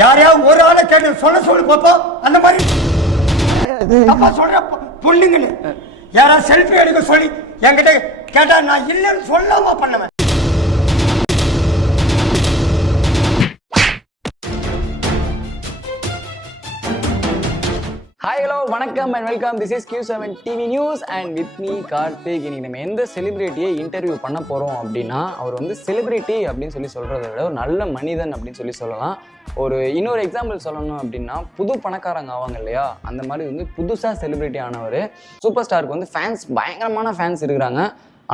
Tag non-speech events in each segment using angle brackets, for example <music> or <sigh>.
யாரையாவது ஒரு ஆளை கேட்டு சொல்ல சொல்லு பாப்போம் அந்த மாதிரி. தப்பா சொல்ற பொண்ணுங்கன்னு யாராவது செல்ஃபி எடுக்க சொல்லி என்கிட்ட கேட்டா நான் இல்லைன்னு சொல்லாம பண்ணுவேன். ஹாய் ஹலோ வணக்கம் and welcome this is Q seven TV news and with me Karthik. இன்னைக்கு நம்ம எந்த செலிபிரிட்டியை இன்டர்வியூ பண்ண போகிறோம் அப்படின்னா அவர் வந்து செலிபிரிட்டி அப்படின்னு சொல்லி சொல்கிறத விட ஒரு நல்ல மனிதன் அப்படின்னு சொல்லி சொல்லலாம். ஒரு இன்னொரு எக்ஸாம்பிள் சொல்லணும் அப்படின்னா புது பணக்காரங்க ஆவாங்க இல்லையா? அந்த மாதிரி வந்து புதுசாக செலிபிரிட்டி ஆனவர். சூப்பர் ஸ்டாருக்கு வந்து ஃபேன்ஸ் பயங்கரமான ஃபேன்ஸ் இருக்கிறாங்க.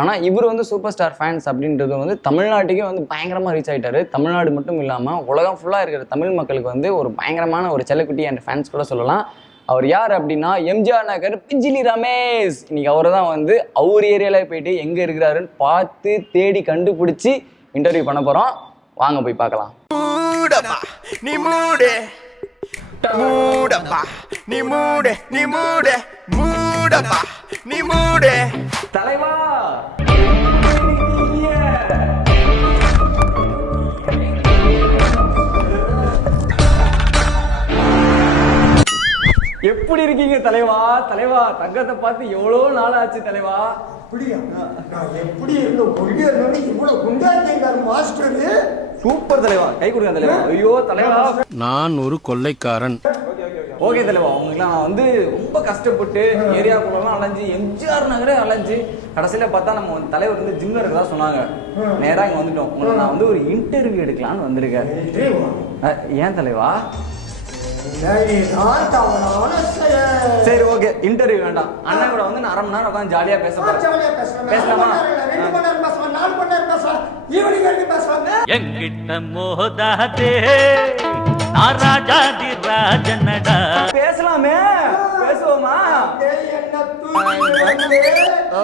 ஆனால் இவர் வந்து சூப்பர் ஸ்டார் ஃபேன்ஸ் அப்படின்றது வந்து தமிழ்நாட்டுக்கே வந்து பயங்கரமாக ரீச் ஆகிட்டாரு தமிழ்நாடு மட்டும் இல்லாமல் உலகம் ஃபுல்லாக இருக்கிற தமிழ் மக்களுக்கு வந்து ஒரு பயங்கரமான ஒரு செல்லக்குட்டி அண்ட் ஃபேன்ஸ் கூட சொல்லலாம். அவர் யார் அப்படின்னா எம்ஜிஆர் நகர் பிஞ்சிலி ரமேஷ். இன்னைக்கு அவரை தான் வந்து அவர் ஏரியாவில் போயிட்டு எங்கே இருக்கிறாருன்னு பார்த்து தேடி கண்டுபிடிச்சி இன்டர்வியூ பண்ண போகிறோம் வாங்க போய் பார்க்கலாம். மூடப்பா நீ மூடு. மூடப்பா நீ மூடு நீ மூடு. மூடப்பா நீ மூடு. தலைவா! எப்படி இருக்கீங்க தலைவா? தலைவா தங்கத்தை பார்த்து எவ்வளோ நாள் ஆச்சு தலைவா? அப்படியா? நான் எப்படி இருந்த ஒல்லியா இவ்வளவு மாஸ்டர்? சூப்பர் தலைவா. கை கொடுங்க தலைவா. ஐயோ தலைவா. நான் ஒரு கொள்ளைக்காரன். ஓகே தலைவா. உங்களுக்குலாம் நான் வந்து ரொம்ப கஷ்டப்பட்டு ஏரியாக்குள்ளலாம் அலைஞ்சு எம்ஜிஆர் நகரே அலைஞ்சு கடைசியில் பார்த்தா நம்ம வந்து தலைவர் வந்து ஜிம்ல இருக்கதா சொன்னாங்க. நேரா இங்கே வந்துட்டோம். உங்களுக்கு நான் வந்து ஒரு இன்டர்வியூ எடுக்கலாம்னு வந்திருக்கேன். ஏன் தலைவா. சரி ஓகே. இன்டர்வியூ வேண்டாம். அண்ணன் கூட வந்து அரை மணி நேரம் உட்காந்து ஜாலியாக பேச ஜாலியா பேசலாம். எங்கிட்ட மோதாதே ராஜாதி ராஜனடா. பேசலாமே. பேசுவோமா?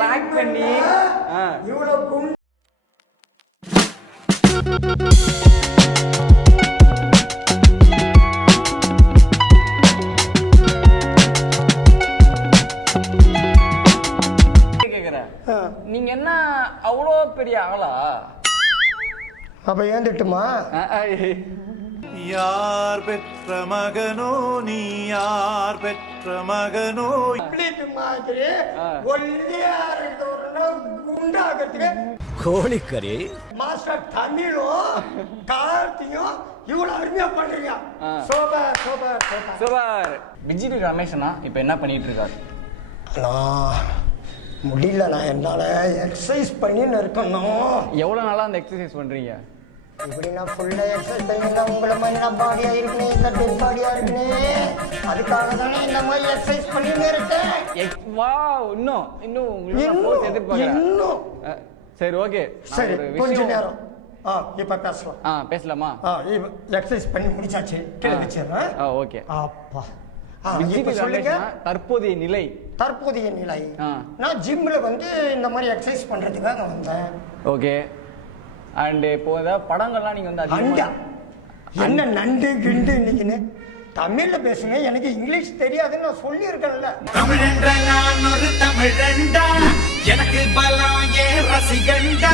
லாக் பண்ணி. இவ்வளவு நீங்க என்ன அவ்வளோ பெரிய ஆளா? அப்ப ஏந்துட்டுமா யார் பெற்ற மகனோ நீ யார் பெற்ற மகனோ? இப்படி மாதிரி குண்டாகிறதுக்கு கோழிக்கறி. மாஸ்டர் தமிழும் கார்த்தியும் இவ்வளவு அருமையா பண்றீங்க. சூப்பர் சூப்பர் சூப்பர் விஜய் ரமேஷனா இப்போ என்ன பண்ணிட்டு இருக்காரு? நான் முடியல நான் என்னால எக்ஸசைஸ் பண்ணின்னு இருக்கணும் எவ்வளோ நாளா அந்த எக்ஸசைஸ் பண்றீங்க? இப்படி நான் ஃபுல்லா எக்ஸசைஸ் பண்ணிருந்தா உங்களை மாதிரி நான் பாடியா இருக்கணும் இந்த டெட் பாடியா இருக்கணும் அதுக்காக தானே இந்த மாதிரி எக்ஸசைஸ் பண்ணின்னு இருக்கேன். வா இன்னும் இன்னும் உங்களுக்கு எதிர்பார்க்கறேன். இன்னும். சரி ஓகே. சரி கொஞ்ச நேரம். ஆ இப்ப பேசலாம். ஆ பேசலாமா? ஆ எக்ஸசைஸ் பண்ணி முடிச்சாச்சு. கீழே வச்சிடுறேன். ஆ ஓகே. அப்பா. தற்போதைய நிலை. தற்போதைய நிலை. ஆ. நான் ஜிம்ல வந்து இந்த மாதிரி எக்ஸசைஸ் பண்றதுக்காக வந்தேன். ஓகே. அண்ட் இப்போ ஏதாவது படங்கள்லாம் நீங்க வந்து அண்டா என்ன நண்டு கிண்டு இன்னைக்குன்னு? தமிழ்ல பேசுங்க. எனக்கு இங்கிலீஷ் தெரியாதுன்னு நான் சொல்லியிருக்கேன்ல. தமிழென்ற நான் ஒரு தமிழண்டா. எனக்கு பலம் ஏ ரசிகண்டா.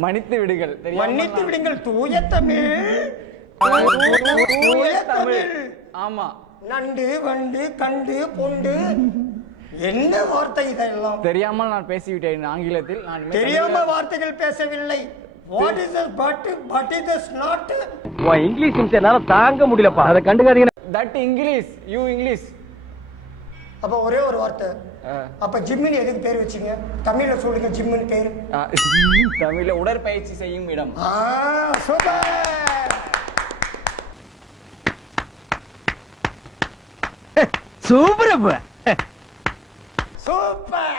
மன்னித்து விடுகள் தெரியாம மன்னித்து விடுங்கள். தூய தமிழ். தூய தமிழ். ஆமா. நண்டு வண்டு கண்டு பொண்டு. என்ன வார்த்தை இதெல்லாம்? தெரியாமல் நான் பேசிவிட்டேன் ஆங்கிலத்தில். நான் தெரியாம வார்த்தைகள் பேசவில்லை. What is but but is not English என்னால தாங்க முடியலப்பா. அதை கண்டுக்காதீங்க. தட் இங்கிலீஷ் யூ இங்கிலீஷ் அப்ப ஒரே ஒரு வார்த்தை. அப்ப ஜிம்மின்னு எதுக்கு பேர் வச்சீங்க? தமிழ்ல சொல்லுங்க ஜிம்மின்னு பேர். தமிழ்ல உடற்பயிற்சி செய்யும் இடம். ஆ சூப்பர் சூப்பரப்ப சூப்பர்.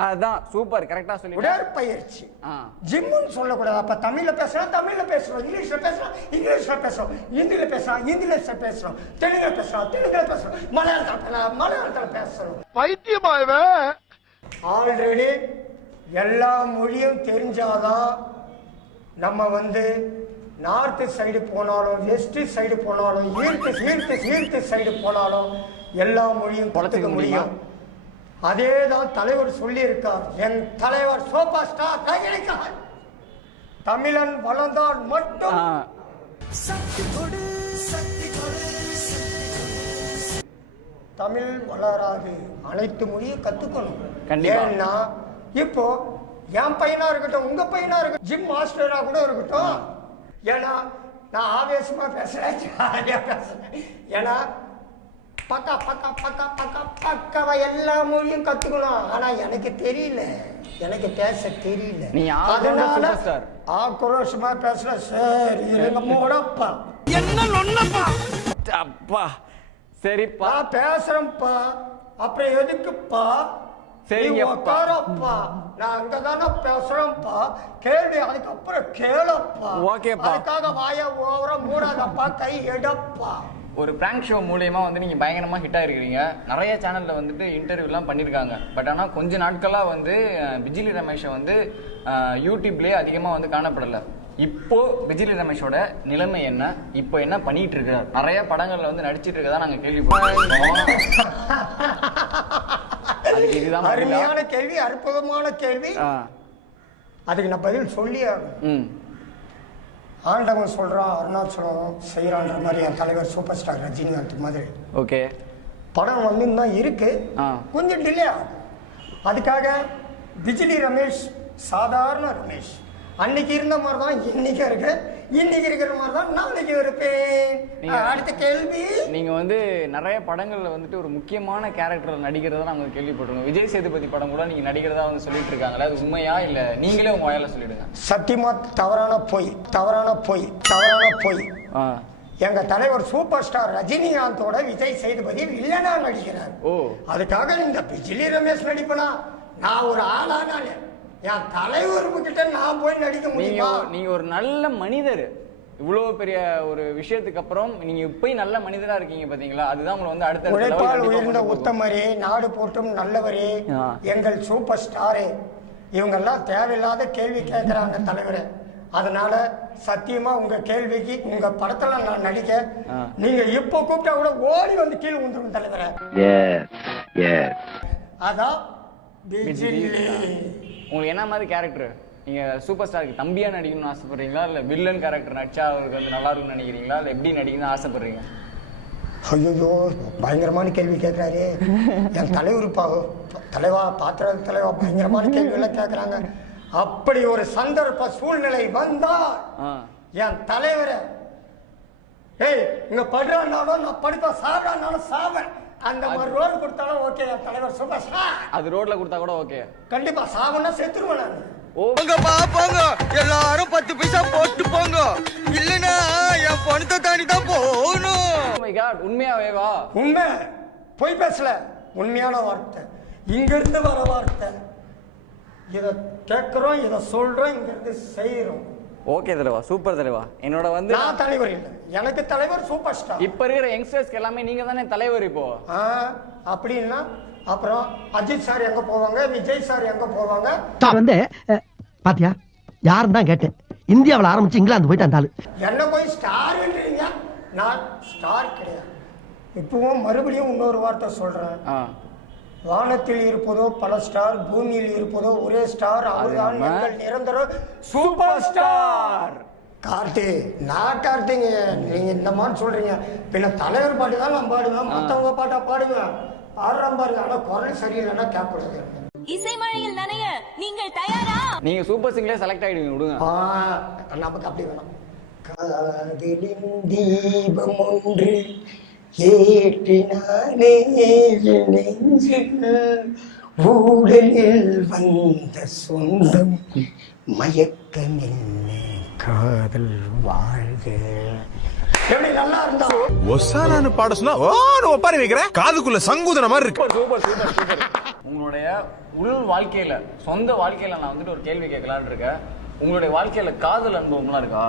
அதான் சூப்பர். கரெக்டா சொல்லி உடற்பயிற்சி. ஆ. ஜிம்முன்னு சொல்லக்கூடாது. அப்ப தமிழ்ல பேசலாம் தமிழ்ல பேசுறோம் இங்கிலீஷ்ல பேசலாம் இங்கிலீஷ்ல பேசுறோம் ஹிந்தில பேசலாம் ஹிந்தில பேசுறோம் தெலுங்குல பேசலாம் தெலுங்குல பேசுறோம் மலையாளத்துல பேசலாம் மலையாளத்துல பேசுறோம். பைத்தியமா ஆல்ரெடி எல்லா மொழியும் தெரிஞ்சாதான் நம்ம வந்து நார்த்து சைடு போனாலும் வெஸ்ட் சைடு போனாலும் ஈர்த்து ஈர்த்து ஈர்த்து சைடு போனாலும் எல்லா மொழியும் கற்றுக்க முடியுமா? அதே தான் தலைவர் சொல்லியிருக்கார். என் தலைவர் சூப்பர் ஸ்டார் ரஜினிகாந்த் தமிழன் வளர்ந்தால் மட்டும் ஆ. சக்தி கொடு சக்தி கொடு தமிழ் வளராது. அனைத்து மொழியும் கத்துக்கணும். கண்டிப்பா. ஏன்னா இப்போ என் பையனா இருக்கட்டும் உங்க பையனா இருக்கட்டும் ஜிம் மாஸ்டரா கூட இருக்கட்டும் ஏன்னா நான் ஆவேசமா பேசுறேன். ஜாலியா பேசுறேன். ஏன்னா பக்கா பக்கா பக்கா பக்கா பக்காவா எல்லா மொழியும் கத்துக்கணும். ஆனா எனக்கு தெரியல. எனக்கு பேச தெரியல. நீங்க ஆக்ரோஷ superstar. ஆக்ரோஷமா பேசுற சரி. இருங்க மூடப்பா அப்பா. சரிப்பா. நான் பேசுறேன்ப்பா. அப்புறம் எதுக்குப்பா. நீ உட்காரப்பா நான் அங்கதானே பேசுறேன்ப்பா. கேள்வி அதுக்கப்புறம் கேளப்பா. ஓகேப்பா. அதுக்காக வாய ஓவரா மூடாதப்பா கை எடுப்பா. ஒரு பிராங்க் ஷோ மூலியமா வந்து நீங்க பயங்கரமா ஹிட் ஆயிருக்கிறீங்க. நிறைய சேனல்ல வந்துட்டு இன்டர்வியூலாம் பண்ணிருக்காங்க. பட் ஆனா கொஞ்ச நாட்களா வந்து பிஜிலி ரமேஷை வந்து யூடியூப்லயே அதிகமா வந்து காணப்படல. இப்போ பிஜிலி ரமேஷோட நிலைமை என்ன? இப்போ என்ன பண்ணிட்டு இருக்காரு நிறைய படங்கள்ல வந்து நடிச்சிட்டு இருக்கதா நாங்க கேள்விப்பட்டோம். <laughs> அதுக்கு இதுதான்? அருமையான கேள்வி அற்புதமான கேள்வி. அதுக்கு நான் பதில் சொல்லி ஆகணும் ஆண்டவன் சொல்றான் அருணாச்சலம் செய்யறான்ற மாதிரி என் தலைவர் சூப்பர் ஸ்டார் ரஜினிகாந்த் மாதிரி. ஓகே. படம் வந்து இன்னும் இருக்கு. கொஞ்சம் டிலே ஆகும். அதுக்காக பிஜிலி ரமேஷ் சாதாரண ரமேஷ். அன்னைக்கு இருந்த மாதிரி தான் இன்னைக்கு இருக்கு. இன்னைக்கு இருக்கிற மாதிரி தான் நாளைக்கு இருப்பேன். அடுத்த கேள்வி. நீங்க வந்து நிறைய படங்கள்ல வந்துட்டு ஒரு முக்கியமான கேரக்டர் நடிக்கிறதா நாங்க கேள்விப்பட்டிருக்கோம். விஜய் சேதுபதி படம் கூட நீங்க நடிக்கிறதா வந்து சொல்லிட்டு இருக்காங்களே அது உண்மையா இல்ல? நீங்களே உங்க வாயால சொல்லிடுங்க. சத்தியமா தவறான பொய் தவறான பொய் தவறான பொய். ஆ. எங்க தலைவர் சூப்பர் ஸ்டார் ரஜினிகாந்தோட விஜய் சேதுபதி வில்லனா நடிக்கிறார். ஓ. அதுக்காக இந்த பிஜிலி ரமேஷ் நடிப்பனா? நான் ஒரு ஆளா நானு என் தலைவர் கிட்ட நான் போய் நடிக்க முடியுமா நீங்க ஒரு நல்ல மனிதர் இவ்வளவு பெரிய ஒரு விஷயத்துக்கு அப்புறம் நீங்க இப்பயும் நல்ல மனிதரா இருக்கீங்க பாத்தீங்களா அதுதான் உங்களை வந்து அடுத்த உழைப்பால் உயர்ந்த. உத்தமரே நாடு போற்றும் நல்லவரே. எங்கள் சூப்பர் ஸ்டாரே இவங்கெல்லாம் தேவையில்லாத கேள்வி கேட்கிறாங்க தலைவரே அதனால சத்தியமா உங்க கேள்விக்கு உங்க படத்துல நான் நடிக்க. நீங்க இப்போ கூப்பிட்டா கூட ஓடி வந்து கீழே வந்துடும் தலைவரே அதான். உங்களுக்கு என்ன மாதிரி கேரக்டர் நீங்க சூப்பர் ஸ்டாருக்கு தம்பியா நடிக்கணும்னு ஆசைப்படுறீங்களா? இல்ல வில்லன் கேரக்டர் நடிச்சா அவருக்கு வந்து நல்லா இருக்கும்னு நினைக்கிறீங்களா? இல்ல எப்படி நடிக்கணும்னு ஆசைப்படுறீங்க? ஐயோ பயங்கரமான கேள்வி கேட்கிறாரு என் தலைவர் பா தலைவா பாத்திர தலைவா பயங்கரமான கேள்வி எல்லாம் கேட்கறாங்க அப்படி ஒரு சந்தர்ப்ப சூழ்நிலை வந்தா ஆ. என் தலைவரை ஏய் இங்க படுறானாலும் நான் படுப்பேன் சாப்பிடானாலும் சாவேன். அந்த மாதிரி ரோல் கொடுத்தாலும் ஓகே என் தலைவர் ஸ்டார் அது ரோட்ல கொடுத்தா கூட ஓகே கண்டிப்பா சாவன்னா செத்துருவேன் நான். போங்க பாப்பாங்க எல்லாரும் பத்து பைசா போட்டு போங்க. இல்லனா என் பணத்தை தாண்டி தான் போகணும். மை காட் உண்மையாவே வா. உண்மை. பொய் பேசல. உண்மையான வார்த்தை. இங்க இருந்து வர வார்த்தை. இதை கேட்கிறோம் இதை சொல்றோம் இங்க இருந்து செய்யறோம் ஓகே தலைவா சூப்பர் தலைவா. என்னோட வந்து நான் தலைவர் இல்லை. எனக்கு தலைவர் சூப்பர் ஸ்டார். இப்ப இருக்கிற யங்ஸ்டர்ஸ்க்கு எல்லாமே நீங்க தானே தலைவர் இப்போ? ஆ, அப்படின்னா அப்புறம் அஜித் சார் எங்க போவாங்க விஜய் சார் எங்க போவாங்க? வந்து பாத்தியா? யாருன்னு தான் கேட்டேன். இந்தியாவுல ஆரம்பிச்சு இங்கிலாந்து போயிட்டு அந்த என்ன போய் ஸ்டார்ன்றீங்க? நான் ஸ்டார் கிடையாது. இப்பவும் மறுபடியும் இன்னொரு வார்த்தை சொல்றேன். ஆ. வானத்தில் இருப்பதோ பல ஸ்டார் பூமியில் இருப்பதோ ஒரே ஸ்டார் அவர்தான் எங்கள் நிரந்தர சூப்பர் ஸ்டார். கார்த்தி நான் கார்த்திங்க நீங்க இந்த மாதிரி சொல்றீங்க. பின்ன தலைவர் பாட்டு தான் நான் பாடுவேன் மத்தவங்க பாட்டா பாடுவேன். பாடுறேன் பாருங்க ஆனா குரல் சரியில்லைன்னா கேட்கக்கூடாது இசை மழையில் நனைய நீங்கள் தயாரா? நீங்க சூப்பர் சிங்லே செலக்ட் ஆயிடுவீங்க விடுங்க. நமக்கு அப்படி வேணும். காதலின் தீபம் ஒன்று ஏற்றினானே நெஞ்சில். ஊடலில் வந்த சொந்தம் மயக்கம் என்ன காதல் வாழ்க. எப்படி நல்லா இருந்தா? ஒசானான்னு பாட சொன்னா ஓன்னு ஒப்பாரி வைக்கிறேன். காதுக்குள்ள சங்குதன மாதிரி இருக்கு. சூப்பர் சூப்பர் சூப்பர் உங்களுடைய உள் வாழ்க்கையில சொந்த வாழ்க்கையில நான் வந்துட்டு ஒரு கேள்வி கேட்கலான்னு இருக்கேன். உங்களுடைய வாழ்க்கையில காதல் அனுபவம்லாம் இருக்கா?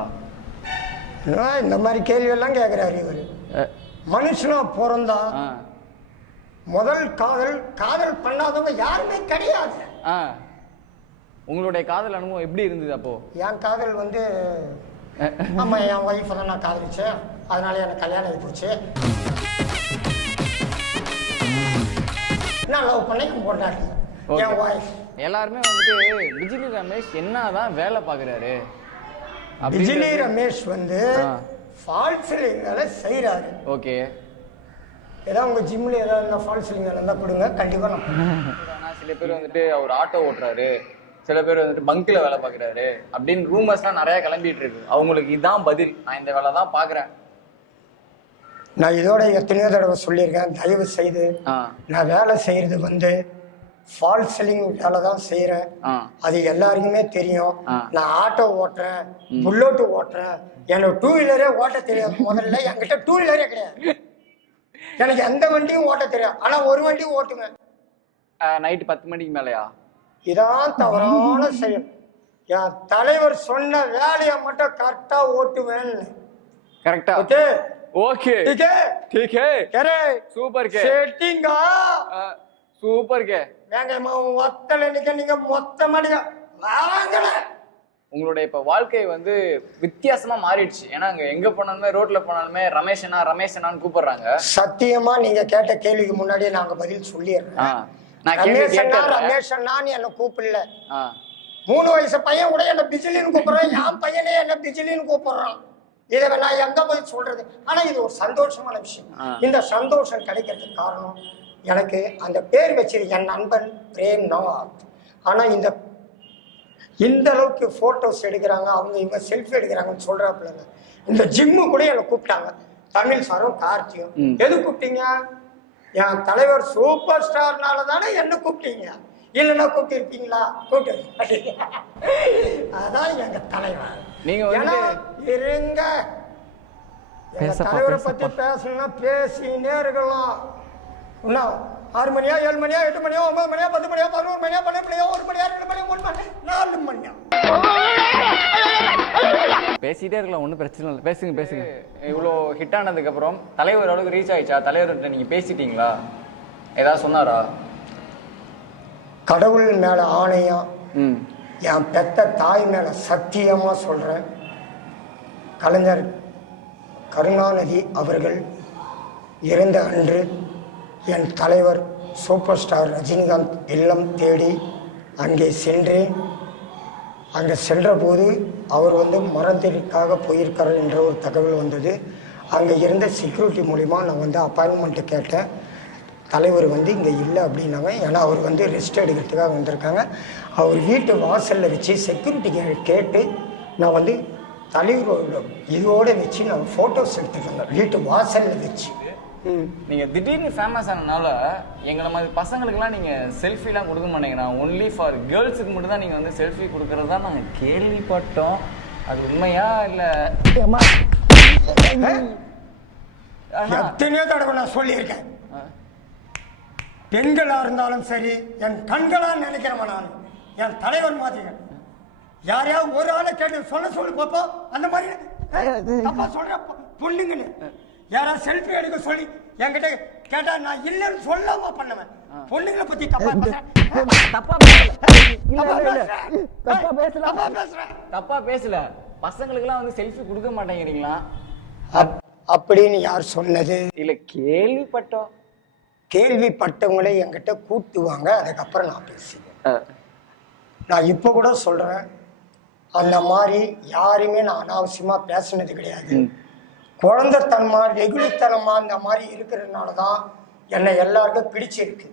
இந்த மாதிரி கேள்வி எல்லாம் கேட்கிறாரு இவரு. அஹ், மனுஷனா பிறந்தா முதல் காதல் காதல் பண்ணாதவங்க யாருமே கிடையாது. உங்களுடைய காதல் அனுபவம் எப்படி இருந்தது அப்போ? என் காதல் வந்து ஆமா என் ஒய்ஃபை தான் நான் காதலிச்சேன். அதனால எனக்கு கல்யாணம் ஆகி போச்சு. நான் லவ் பண்ண என் பொண்டாட்டி. என் ஒய்ஃப் எல்லாருமே வந்துட்டு பிஜிலி ரமேஷ் என்னதான் வேலை பாக்குறாரு பிஜிலி ரமேஷ் வந்து. ஃபால்ஸ் வேலை செய்யறாரு ஓகே ஏதாவது உங்கள் ஜிம்மில் ஏதாவது இருந்தால் ஃபால் சீலிங் வேலை இருந்தால் கொடுங்க கண்டிப்பாக நான் சில பேர் வந்துட்டு அவர் ஆட்டோ ஓட்டுறாரு. சில பேர் வந்துட்டு பங்க்ல வேலை பார்க்குறாரு. அப்படின்னு ரூமர்ஸ்லாம் நிறைய கிளம்பிட்டு இருக்கு. அவங்களுக்கு இதான் பதில். நான் இந்த வேலை தான் பார்க்குறேன். நான் இதோட எத்தனையோ தடவை சொல்லியிருக்கேன். தயவு செய்து நான் வேலை செய்கிறது வந்து ஃபால் செல்லிங் வேலை தான் செய்கிறேன் ஆ அது எல்லாருக்குமே தெரியும் ஆ. நான் ஆட்டோ ஓட்டுறேன் புல்லோட்டு ஓட்டுறேன் எனக்கு டூ வீலரே ஓட்ட தெரியாது முதல்ல என்கிட்ட டூ வீலரே கிடையாது எனக்கு எந்த வண்டியும் ஓட்ட தெரியாது ஆனால் ஒரு வண்டி ஓட்டுவேன் நைட்டு பத்து மணிக்கு மேலயா இதான் தவறான செயல் என் தலைவர் சொன்ன வேலையை மட்டும் கரெக்டாக ஓட்டுவேன் கரெக்டா ஓகே ஓகே ठीक है ठीक है करे சூப்பர் கே செட்டிங்கா சூப்பர் கே வேங்கம்மா ஒத்தல நிக்க நீங்க மொத்தமா நீங்க வாங்கல உங்களுடைய இப்ப வாழ்க்கை வந்து வித்தியாசமா மாறிடுச்சு. ஏன்னா அங்க எங்க போனாலுமே ரோட்ல போனாலுமே ரமேஷனா ரமேஷனான்னு கூப்பிடுறாங்க. சத்தியமா நீங்க கேட்ட கேள்விக்கு முன்னாடியே நாங்க பதில் சொல்லிடுறோம் ஆ, நான் கேள்வி ரமேஷ் அண்ணா கேட்டேன் என்ன கூப்பிடல. ஆ, மூணு வயசு பையன் கூட என்ன பிஜிலின்னு கூப்பிடுறான். என் பையனே என்ன பிஜிலின்னு கூப்பிடுறான். இதை நான் எங்க போய் சொல்றது? ஆனா இது ஒரு சந்தோஷமான விஷயம். ஆ. இந்த சந்தோஷம் கிடைக்கிறதுக்கு காரணம் எனக்கு அந்த பேர் வச்சிரு என் நண்பன் பிரேம் நவாத் ஆனா இந்த இந்த அளவுக்கு போட்டோஸ் எடுக்கிறாங்க அவங்க இவங்க செல்ஃபி எடுக்கிறாங்கன்னு சொல்றாப்புலங்க. இந்த ஜிம்மு கூட என்னை கூப்பிட்டாங்க. தமிழ் சாரும் கார்த்தியும். எது கூப்பிட்டீங்க? என் தலைவர் சூப்பர் ஸ்டார்னால தானே என்ன கூப்பிட்டீங்க. இல்லைன்னா கூப்பிட்டிருப்பீங்களா கூப்பிட்டு அதான் எங்க தலைவர். நீங்க இருங்க. தலைவரை. பத்தி பேசணும்னா பேசினே இருக்கலாம். என்ன ஆறு மணியா ஏழு மணியா எட்டு மணியா ஒன்பது மணியா பத்து மணியா பதினோரு மணியா பன்னெண்டு மணியா ஒரு மணியா ரெண்டு மணியா மூணு மணி நாலு மணியா. பேசிட்டே இருக்கலாம் ஒன்றும் பிரச்சனை இல்லை. பேசுங்க பேசுங்க. இவ்வளோ ஹிட் ஆனதுக்கு அப்புறம் தலைவர் அளவுக்கு ரீச் ஆயிடுச்சா? தலைவர்கிட்ட நீங்க பேசிட்டீங்களா? ஏதாவது சொன்னாரா? கடவுள் மேல ஆணையம் ம். என் பெத்த தாய் மேல சத்தியமா சொல்றேன். கலைஞர் கருணாநிதி அவர்கள் இறந்த அன்று என் தலைவர் சூப்பர் ஸ்டார் ரஜினிகாந்த் இல்லம் தேடி அங்கே சென்றேன் அங்கே சென்றபோது அவர் வந்து மரத்திற்காக போயிருக்கார் என்ற ஒரு தகவல் வந்தது. அங்கே இருந்த செக்யூரிட்டி மூலிமா நான் வந்து அப்பாயின்மெண்ட்டு கேட்டேன். தலைவர் வந்து இங்கே இல்லை அப்படின்னாங்க ஏன்னா அவர் வந்து ரெஸ்ட் எடுக்கிறதுக்காக வந்திருக்காங்க. அவர் வீட்டு வாசலில் வச்சு செக்யூரிட்டி கேட்டு நான் வந்து தலைவரோட இதோடு வச்சு நான் ஃபோட்டோஸ் எடுத்துக்கோங்க வீட்டு வாசலில் வச்சு. நீங்க திடீர்னு ஃபேமஸ் ஆனனால எங்களை மாதிரி பசங்களுக்குலாம் நீங்க செல்ஃபிலாம் கொடுக்க மாட்டேங்கிறா ஒன்லி ஃபார் கேர்ள்ஸுக்கு மட்டும் தான் நீங்க வந்து செல்ஃபி கொடுக்கறதா நாங்க கேள்விப்பட்டோம். அது உண்மையா இல்ல? எத்தனையோ தடவை நான் சொல்லியிருக்கேன். பெண்களா இருந்தாலும் சரி என் கண்களா நினைக்கிறவன் நான். என் தலைவர் மாதிரி. யாரையாவது ஒரு ஆளை கேட்டு சொல்ல சொல்லு பாப்போம். அந்த மாதிரி. தப்பா சொல்ற பொண்ணுங்கன்னு. யாராவது செல்ஃபி எடுக்க சொல்லி என்கிட்ட கேட்டா நான் இல்லைன்னு சொல்லாம பண்ணுவேன். பொண்ணுங்களை பத்தி தப்பா. தப்பா பேசல. தப்பா பேசல. தப்பா பேசுறேன். தப்பா பேசல. பசங்களுக்குலாம் வந்து செல்ஃபி கொடுக்க மாட்டேங்கிறீங்களா? அப்- அப்படின்னு யார் சொன்னது? இல்ல கேள்விப்பட்டோம். கேள்விப்பட்டவங்களே என்கிட்ட கூட்டுவாங்க. அதுக்கப்புறம் நான் பேசுவேன். நான் இப்போ கூட சொல்கிறேன் அந்த மாதிரி யாருமே நான் அனாவசியமாக பேசுனது கிடையாது. குழந்தைத்தனமா வெகுளித்தனமா இந்த மாதிரி இருக்கிறதுனால தான் என்னை எல்லாருக்கும் பிடிச்சிருக்கு.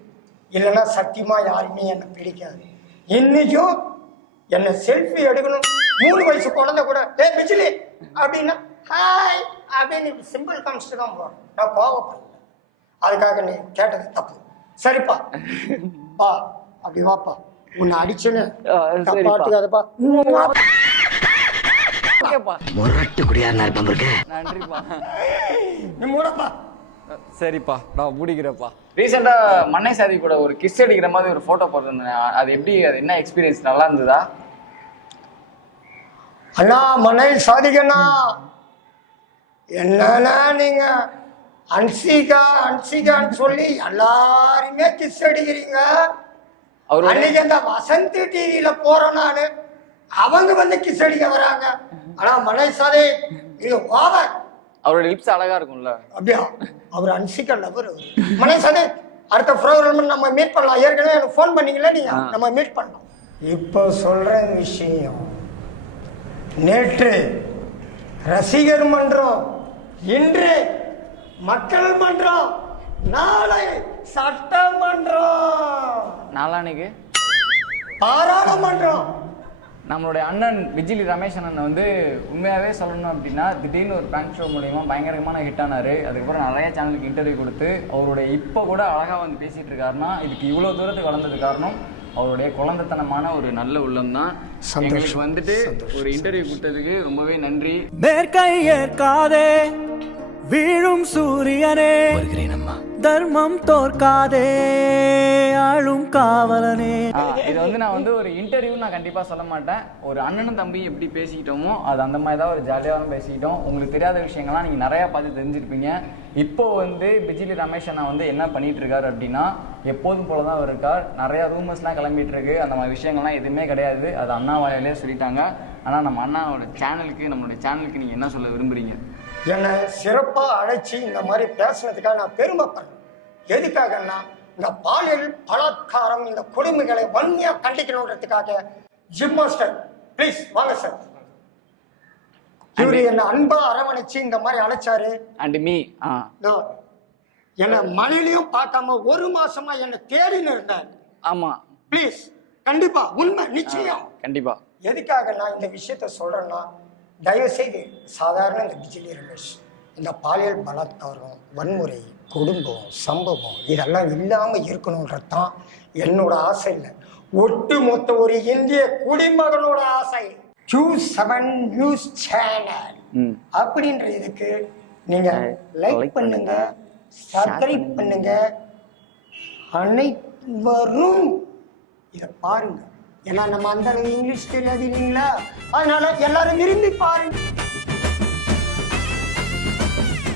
இல்லைன்னா சத்தியமாக யாருமே என்னை பிடிக்காது. இன்னைக்கும் என்னை செல்ஃபி எடுக்கணும். மூணு வயசு குழந்தை கூட ஏ பிஜிலி அப்படின்னா ஹாய் அப்படின்னு சிம்பிள் காமிச்சிட்டு தான் போகிறேன் நான் கோவப்படுறேன் அதுக்காக நீ கேட்டது தப்பு. சரிப்பா. பா அப்படி வாப்பா. உன்னை அடிச்சுன்னு. தப்பாட்டுக்காதப்பா ஓகேப்பா முரட்டு குடியாரனா இருப்பான் இருக்க நன்றிப்பா. நீ மூடப்பா. சரிப்பா. நான் ரீசெண்டா மண்ணை சாதி கூட ஒரு கிஸ் அடிக்கிற மாதிரி ஒரு போட்டோ போட்டிருந்தேன். அது எப்படி அது என்ன எக்ஸ்பீரியன்ஸ் நல்லா இருந்ததா? அண்ணா மனை சாதிக்கண்ணா. என்னண்ணா நீங்க? அன்சிகா அன்சிகான்னு சொல்லி எல்லாருமே கிஸ் அடிக்கிறீங்க. அன்னைக்கு அந்த வசந்த் டிவியில போறோம் நானு. அவங்க வந்து கிஸ் அடிக்க வராங்க. ஆனா இது ஓவர் அவரோட லிப்ஸ் அழகா இருக்கும்ல. அப்படியா? அவர் அன்சிகா லவர் மனை சாதி அடுத்த ப்ரோக்ராம் நம்ம மீட் பண்ணலாம். ஏற்கனவே எனக்கு ஃபோன் பண்ணீங்களே நீங்க? நம்ம மீட் பண்ணலாம். இப்போ சொல்ற விஷயம் நேற்று ரசிகர் மன்றம் இன்று மக்கள் மன்றம் நாளை சட்டமன்றம் நாளானைக்கு பாராளுமன்றம். நம்மளுடைய அண்ணன் விஜிலி ரமேஷ் அண்ணன் வந்து உண்மையாகவே சொல்லணும் அப்படின்னா திடீர்னு ஒரு பேங்க் ஷோ மூலியமா பயங்கரமான ஹிட் ஆனாரு. அதுக்கப்புறம் நிறைய சேனலுக்கு இன்டர்வியூ கொடுத்து அவருடைய இப்போ கூட அழகாக வந்து பேசிட்டு இருக்காருன்னா இதுக்கு இவ்வளோ தூரத்துக்கு வளர்ந்தது காரணம் அவருடைய குழந்தைத்தனமான ஒரு நல்ல உள்ளம் தான். எங்களுக்கு வந்துட்டு ஒரு இன்டர்வியூ கொடுத்ததுக்கு ரொம்பவே நன்றி. மேற்கை ஏற்காதே வீழும் சூரியனே. வருகிறேன் அம்மா. தர்மம் தோற்காதே ஆளும் காவலனே. இது வந்து நான் வந்து ஒரு இன்டர்வியூ நான் கண்டிப்பாக சொல்ல மாட்டேன். ஒரு அண்ணனும் தம்பி எப்படி பேசிக்கிட்டோமோ அது அந்த மாதிரி தான் ஒரு ஜாலியாக பேசிக்கிட்டோம். உங்களுக்கு தெரியாத விஷயங்கள்லாம் நீங்கள் நிறையா பார்த்து தெரிஞ்சிருப்பீங்க. இப்போ வந்து பிஜிலி ரமேஷ் அண்ணா வந்து என்ன பண்ணிட்டு இருக்காரு அப்படின்னா எப்போதும் போல தான் அவர் இருக்கார். நிறையா ரூமர்ஸ்லாம் கிளம்பிட்டு இருக்கு. அந்த மாதிரி விஷயங்கள்லாம் எதுவுமே கிடையாது. அது அண்ணா வாயிலே சொல்லிட்டாங்க. ஆனால் நம்ம அண்ணாவோட சேனலுக்கு நம்மளுடைய சேனலுக்கு நீங்கள் என்ன சொல்ல விரும்புறீங்க? என்னை சிறப்பா அழைச்சி இந்த மாதிரி பேசுனதுக்காக நான் பெருமைப்படுறேன். எதுக்காகன்னா இந்த பாலியல் பலாத்காரம் இந்த கொடுமைகளை வன்மையா கண்டிக்கணுன்றதுக்காக ஜிம் மாஸ்டர் ப்ளீஸ் வாங்க சார் இவரு என்ன அன்பா அரவணைச்சு இந்த மாதிரி அழைச்சாரு. அண்ட் மீ என்னை மழையிலையும் பார்க்காம ஒரு மாசமா என்னை தேடின்னு இருந்தார் ஆமாம் ப்ளீஸ் கண்டிப்பா உண்மை நிச்சயம். கண்டிப்பாக எதுக்காக நான் இந்த விஷயத்த சொல்றேன்னா தயவு செய்து சாதாரண இந்த பிஜிலி ரமேஷ் இந்த பாலியல் பலாத்காரம் வன்முறை குடும்பம் சம்பவம் இதெல்லாம் இல்லாம இருக்கணுன்றது தான் என்னோட ஆசை இல்லை. ஒட்டுமொத்த ஒரு இந்திய குடிமகனோட ஆசை. கியூ செவன் நியூஸ் சேனல் அப்படின்ற இதுக்கு நீங்க லைக் பண்ணுங்க. சப்ஸ்கிரைப் பண்ணுங்க. அனைவரும் இதை பாருங்க. ஏன்னா நம்ம அந்த அளவு இங்கிலீஷ் தெரியாது இல்லைங்களா? அதனால எல்லாரும் விரும்பி பாருங்க.